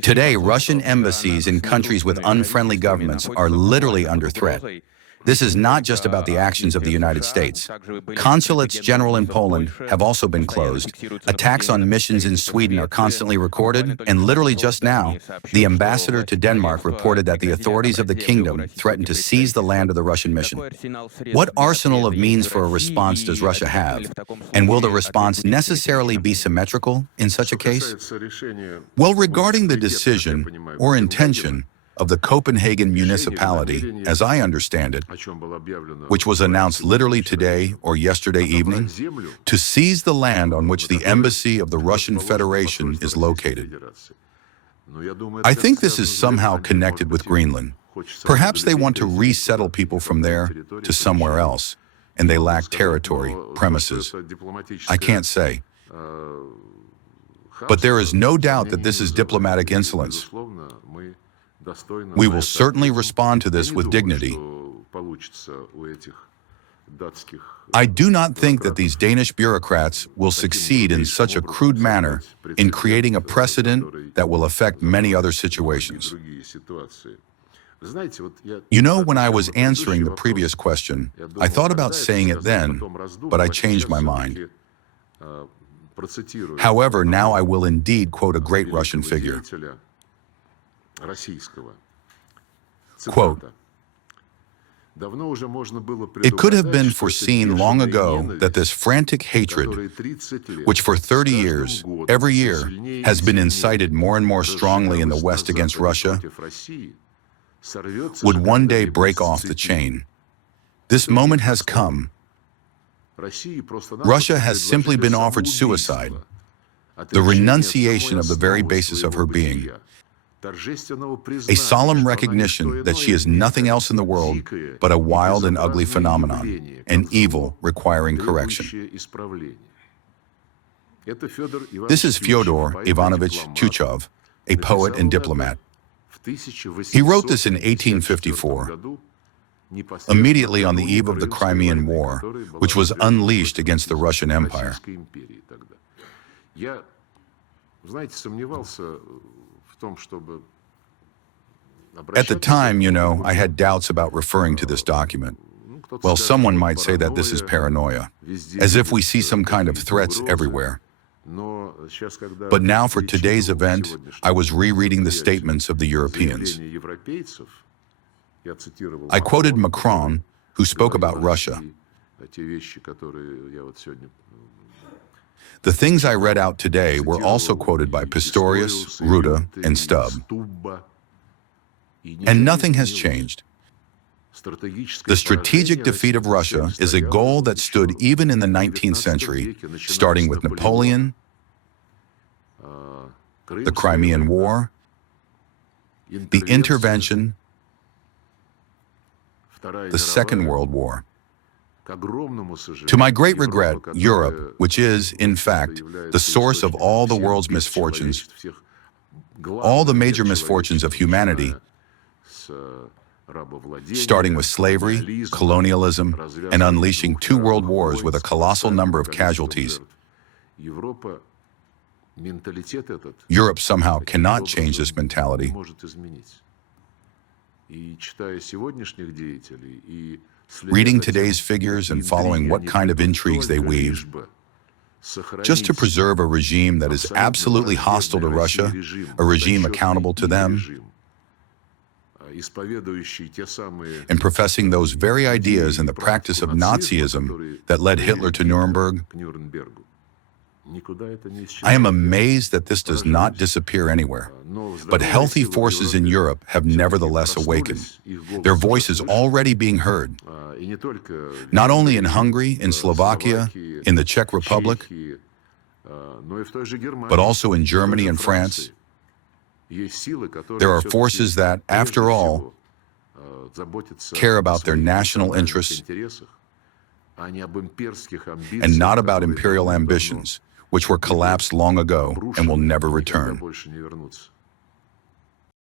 Today, Russian embassies in countries with unfriendly governments are literally under threat. This is not just about the actions of the United States. Consulates general in Poland have also been closed. Attacks on missions in Sweden are constantly recorded, and literally just now, the ambassador to Denmark reported that the authorities of the kingdom threatened to seize the land of the Russian mission. What arsenal of means for a response does Russia have? And will the response necessarily be symmetrical in such a case? Well, regarding the decision or intention of the Copenhagen municipality, as I understand it, which was announced literally today or yesterday evening, to seize the land on which the embassy of the Russian Federation is located. I think this is somehow connected with Greenland. Perhaps they want to resettle people from there to somewhere else, and they lack territory, premises. I can't say. But there is no doubt that this is diplomatic insolence. We will certainly respond to this with dignity. I do not think that these Danish bureaucrats will succeed in such a crude manner in creating a precedent that will affect many other situations. You know, when I was answering the previous question, I thought about saying it then, but I changed my mind. However, now I will indeed quote a great Russian figure. Quote, "It could have been foreseen long ago that this frantic hatred, which for 30 years, every year, has been incited more and more strongly in the West against Russia, would one day break off the chain. This moment has come. Russia has simply been offered suicide, the renunciation of the very basis of her being, a solemn recognition that she is nothing else in the world but a wild and ugly phenomenon, an evil requiring correction." This is Fyodor Ivanovich Tyutchev, a poet and diplomat. He wrote this in 1854, immediately on the eve of the Crimean War, which was unleashed against the Russian Empire. At the time, you know, I had doubts about referring to this document. Well, someone might say that this is paranoia, as if we see some kind of threats everywhere. But now for today's event, I was rereading the statements of the Europeans. I quoted Macron, who spoke about Russia. The things I read out today were also quoted by Pistorius, Ruda, and Stubb. And nothing has changed. The strategic defeat of Russia is a goal that stood even in the 19th century, starting with Napoleon, the Crimean War, the intervention, the Second World War. To my great regret, Europe, which is, in fact, the source of all the world's misfortunes, all the major misfortunes of humanity, starting with slavery, colonialism, and unleashing 2 world wars with a colossal number of casualties, Europe somehow cannot change this mentality. Reading today's figures and following what kind of intrigues they weave, just to preserve a regime that is absolutely hostile to Russia, a regime accountable to them, and professing those very ideas and the practice of Nazism that led Hitler to Nuremberg. I am amazed that this does not disappear anywhere. But healthy forces in Europe have nevertheless awakened. Their voice is already being heard, not only in Hungary, in Slovakia, in the Czech Republic, but also in Germany and France. There are forces that, after all, care about their national interests and not about imperial ambitions, which were collapsed long ago and will never return.